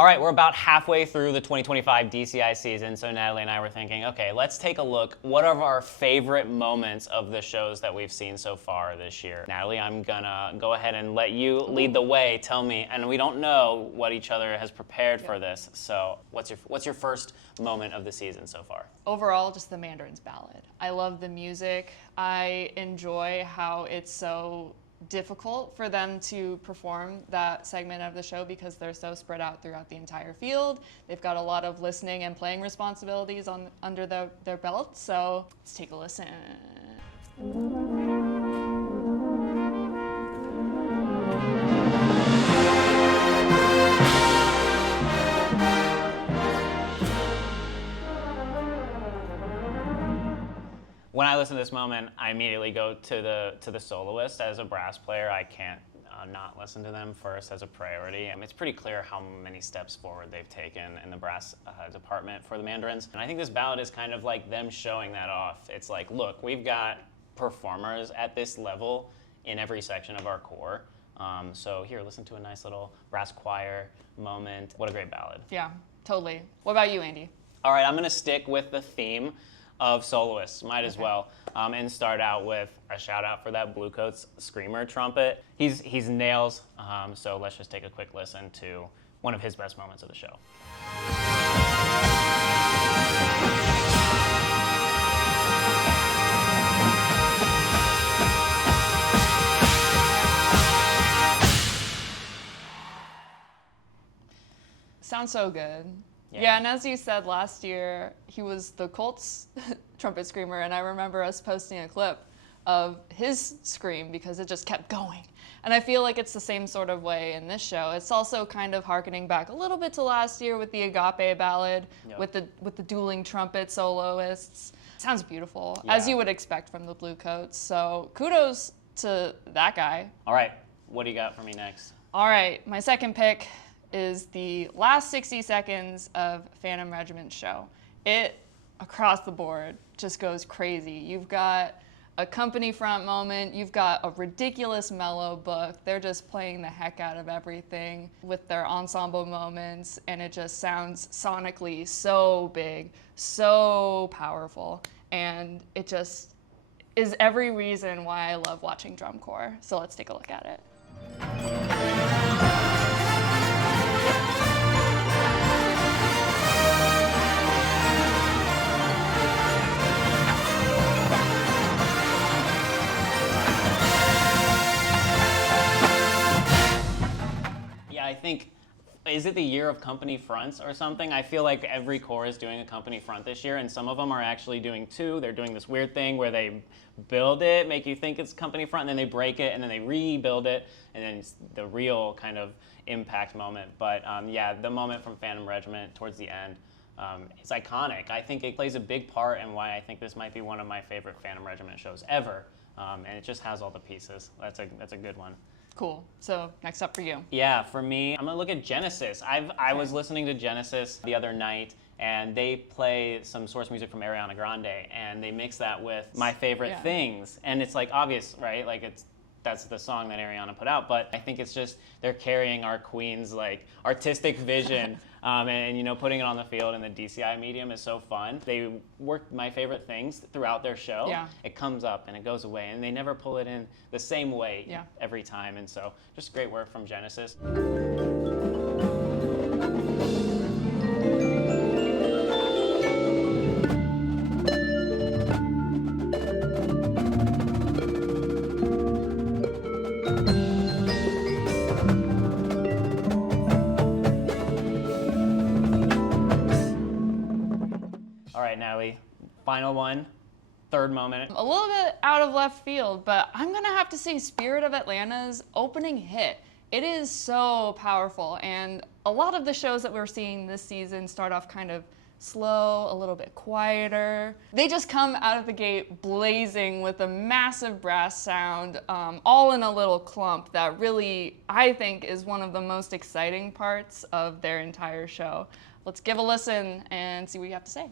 All right, we're about halfway through the 2025 DCI season, so Natalie and I were thinking, okay, let's take a look. What are our favorite moments of the shows that we've seen so far this year? Natalie, I'm gonna go ahead and let you lead the way. Tell me, and we don't know what each other has prepared for this, so what's your first moment of the season so far? Overall, just the Mandarins ballad. I love the music. I enjoy how it's so difficult for them to perform that segment of the show because they're so spread out throughout the entire field. They've got a lot of listening and playing responsibilities under their belt, so let's take a listen. When I listen to this moment, I immediately go to the soloist. As a brass player, I can't not listen to them first as a priority. It's pretty clear how many steps forward they've taken in the brass department for the Mandarins. And I think this ballad is kind of like them showing that off. It's like, look, we've got performers at this level in every section of our corps. So here, listen to a nice little brass choir moment. What a great ballad. Yeah, totally. What about you, Andy? All right, I'm gonna stick with the theme of soloists, might as well, and start out with a shout out for that Bluecoats screamer trumpet. He's nails, so let's just take a quick listen to one of his best moments of the show. Sounds so good. Yeah, and as you said, last year he was the Colts trumpet screamer, and I remember us posting a clip of his scream because it just kept going. And I feel like it's the same sort of way in this show. It's also kind of harkening back a little bit to last year with the Agape ballad, with the dueling trumpet soloists. Sounds beautiful, as you would expect from the Bluecoats. So kudos to that guy. All right, what do you got for me next? All right, my second pick is the last 60 seconds of Phantom Regiment's show. It, across the board, just goes crazy. You've got a company front moment, you've got a ridiculous mellow book. They're just playing the heck out of everything with their ensemble moments, and it just sounds sonically so big, so powerful, and it just is every reason why I love watching drum corps. So let's take a look at it. I think, is it the year of company fronts or something? I feel like every corps is doing a company front this year, and some of them are actually doing two. They're doing this weird thing where they build it, make you think it's company front, and then they break it, and then they rebuild it, and then it's the real kind of impact moment. But yeah, the moment from Phantom Regiment towards the end, it's iconic. I think it plays a big part in why I think this might be one of my favorite Phantom Regiment shows ever, and it just has all the pieces. That's a good one. Cool. So next up for you. Yeah, for me, I'm gonna look at Genesis. I was listening to Genesis the other night, and they play some source music from Ariana Grande, and they mix that with my favorite things, and it's like obvious, right? Like that's the song that Ariana put out, but I think it's just they're carrying our queen's like artistic vision, and you know, putting it on the field in the DCI medium is so fun. They work my favorite things throughout their show. Yeah. It comes up and it goes away, and they never pull it in the same way every time, and so just great work from Genesis. All right, Natalie, final one, third moment. A little bit out of left field, but I'm gonna have to say Spirit of Atlanta's opening hit. It is so powerful, and a lot of the shows that we're seeing this season start off kind of slow, a little bit quieter. They just come out of the gate blazing with a massive brass sound, all in a little clump that really, I think, is one of the most exciting parts of their entire show. Let's give a listen and see what you have to say.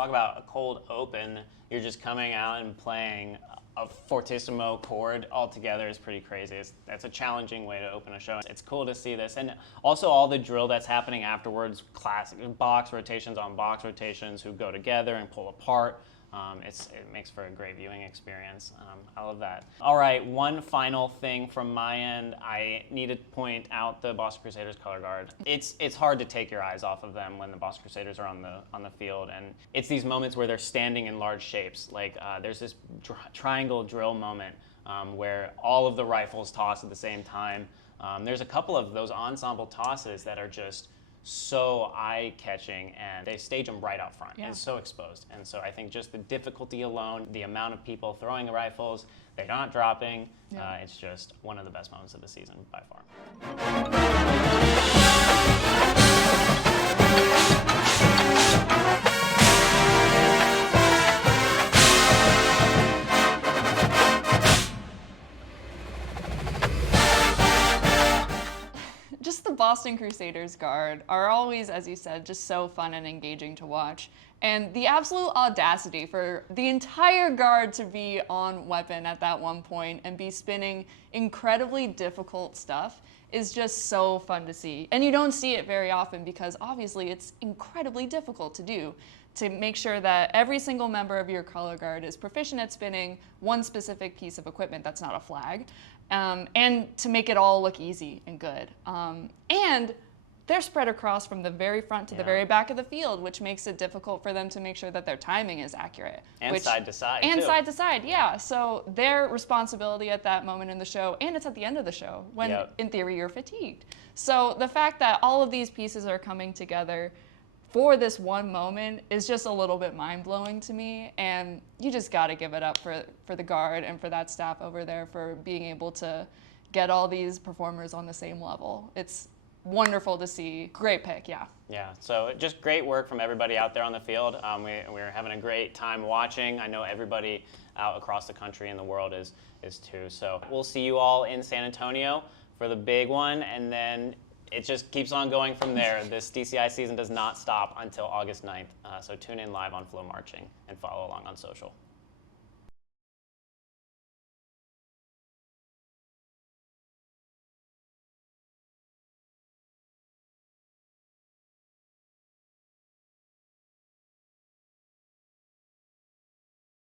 talk about a cold open. You're just coming out and playing a fortissimo chord all together is pretty crazy. That's a challenging way to open a show. It's cool to see this. And also all the drill that's happening afterwards, classic box rotations on box rotations who go together and pull apart. It makes for a great viewing experience. I love that. All right, one final thing from my end. I need to point out the Boston Crusaders color guard. It's hard to take your eyes off of them when the Boston Crusaders are on the field, and it's these moments where they're standing in large shapes. Like there's this triangle drill moment where all of the rifles toss at the same time. There's a couple of those ensemble tosses that are just so eye-catching, and they stage them right out front and so exposed. And so I think just the difficulty alone, the amount of people throwing the rifles, they're not dropping, it's just one of the best moments of the season by far. Just the Boston Crusaders guard are always, as you said, just so fun and engaging to watch. And the absolute audacity for the entire guard to be on weapon at that one point and be spinning incredibly difficult stuff is just so fun to see. And you don't see it very often because obviously it's incredibly difficult to do, to make sure that every single member of your color guard is proficient at spinning one specific piece of equipment that's not a flag. And to make it all look easy and good. And they're spread across from the very front to the very back of the field, which makes it difficult for them to make sure that their timing is accurate. And side to side, And too. side to side, yeah. So their responsibility at that moment in the show, and it's at the end of the show, when in theory you're fatigued. So the fact that all of these pieces are coming together for this one moment is just a little bit mind-blowing to me, and you just got to give it up for the guard and for that staff over there for being able to get all these performers on the same level. It's wonderful to see. Great pick, yeah. Yeah, so just great work from everybody out there on the field. We're having a great time watching. I know everybody out across the country and the world is too. So we'll see you all in San Antonio for the big one, and then it just keeps on going from there. This DCI season does not stop until August 9th, so tune in live on FloMarching and follow along on social.